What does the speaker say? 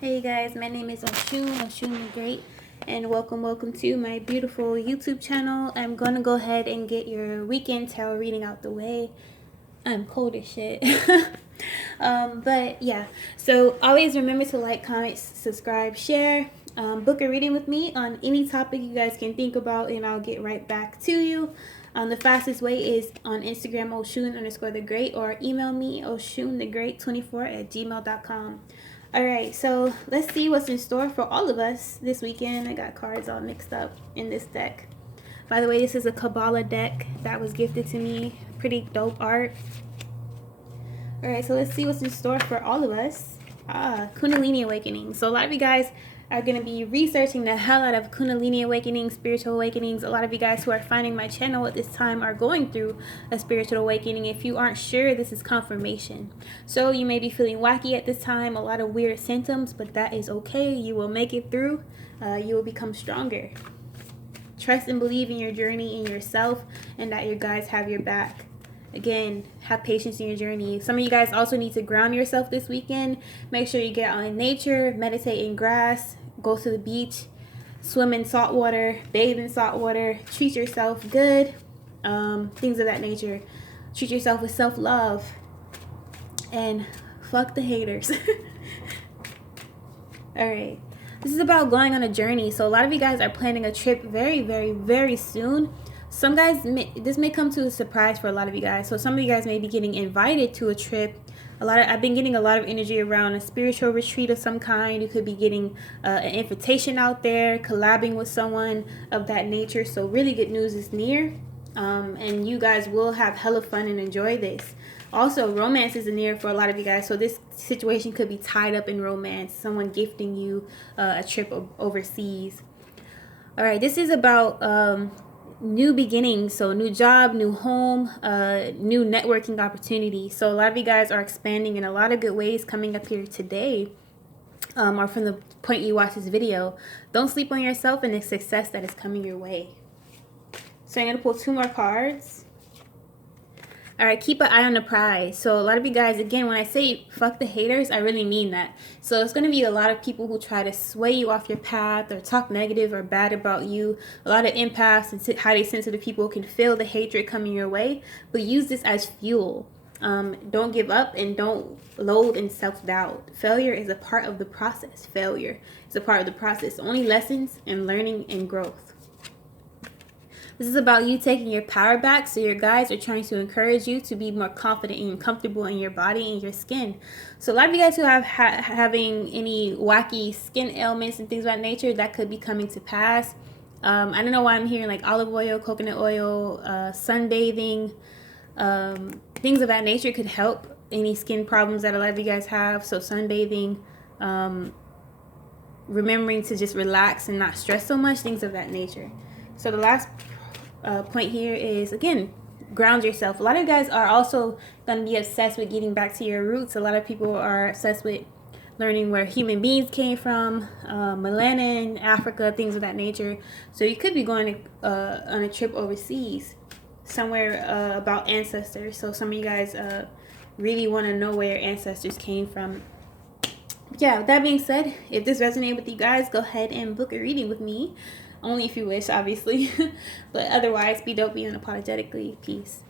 Hey guys, my name is Oshun the Great, and welcome to my beautiful YouTube channel. I'm gonna go ahead and get your weekend tarot reading out the way. I'm cold as shit. But yeah, so always remember to like, comment, subscribe, share, book a reading with me on any topic you guys can think about, and I'll get right back to you. The fastest way is on Instagram, Oshun_the_great, or email me, oshunthegreat24@gmail.com. Alright, so let's see what's in store for all of us this weekend. I got cards all mixed up in this deck. By the way, this is a Kabbalah deck that was gifted to me. Pretty dope art. Alright, so let's see what's in store for all of us. Kundalini Awakening. So a lot of you guys are going to be researching the hell out of Kundalini Awakening, spiritual awakenings. A lot of you guys who are finding my channel at this time are going through a spiritual awakening. If you aren't sure, this is confirmation. So you may be feeling wacky at this time, a lot of weird symptoms, but that is okay. You will make it through. You will become stronger. Trust and believe in your journey, in yourself, and that your guides have your back. Again, have patience in your journey. Some of you guys also need to ground yourself this weekend. Make sure you get out in nature, meditate in grass, go to the beach, swim in salt water, bathe in salt water, treat yourself good, things of that nature. Treat yourself with self-love, and fuck the haters. Alright, this is about going on a journey. So a lot of you guys are planning a trip very soon. Some guys, this may come to a surprise for a lot of you guys. So some of you guys may be getting invited to a trip. I've been getting a lot of energy around a spiritual retreat of some kind. You could be getting an invitation out there, collabing with someone of that nature. So really good news is near. And you guys will have hella fun and enjoy this. Also, romance is near for a lot of you guys. So this situation could be tied up in romance. Someone gifting you a trip overseas. All right, this is about new beginnings. So new job, new home, new networking opportunity. So a lot of you guys are expanding in a lot of good ways coming up here today, or from the point you watch this video. Don't sleep on yourself and the success that is coming your way. So I'm going to pull 2 more cards. All right, keep an eye on the prize. So a lot of you guys, again, when I say fuck the haters, I really mean that. So it's going to be a lot of people who try to sway you off your path or talk negative or bad about you. A lot of empaths and highly sensitive people can feel the hatred coming your way, but use this as fuel. Don't give up and don't loathe in self-doubt. Failure is a part of the process. Failure is a part of the process. Only lessons and learning and growth. This is about you taking your power back. So your guides are trying to encourage you to be more confident and comfortable in your body and your skin. So a lot of you guys who have having any wacky skin ailments and things of that nature, that could be coming to pass. I don't know why I'm hearing like olive oil, coconut oil, sunbathing, things of that nature could help any skin problems that a lot of you guys have. So sunbathing, remembering to just relax and not stress so much, things of that nature. So the last point here is, again, ground yourself. A lot of you guys are also going to be obsessed with getting back to your roots. A lot of people are obsessed with learning where human beings came from, melanin, Africa, things of that nature. So you could be going on a trip overseas, somewhere about ancestors. So some of you guys really want to know where your ancestors came from. Yeah, with that being said, if this resonated with you guys, go ahead and book a reading with me. Only if you wish, obviously. But otherwise, be dope, be unapologetically. Peace.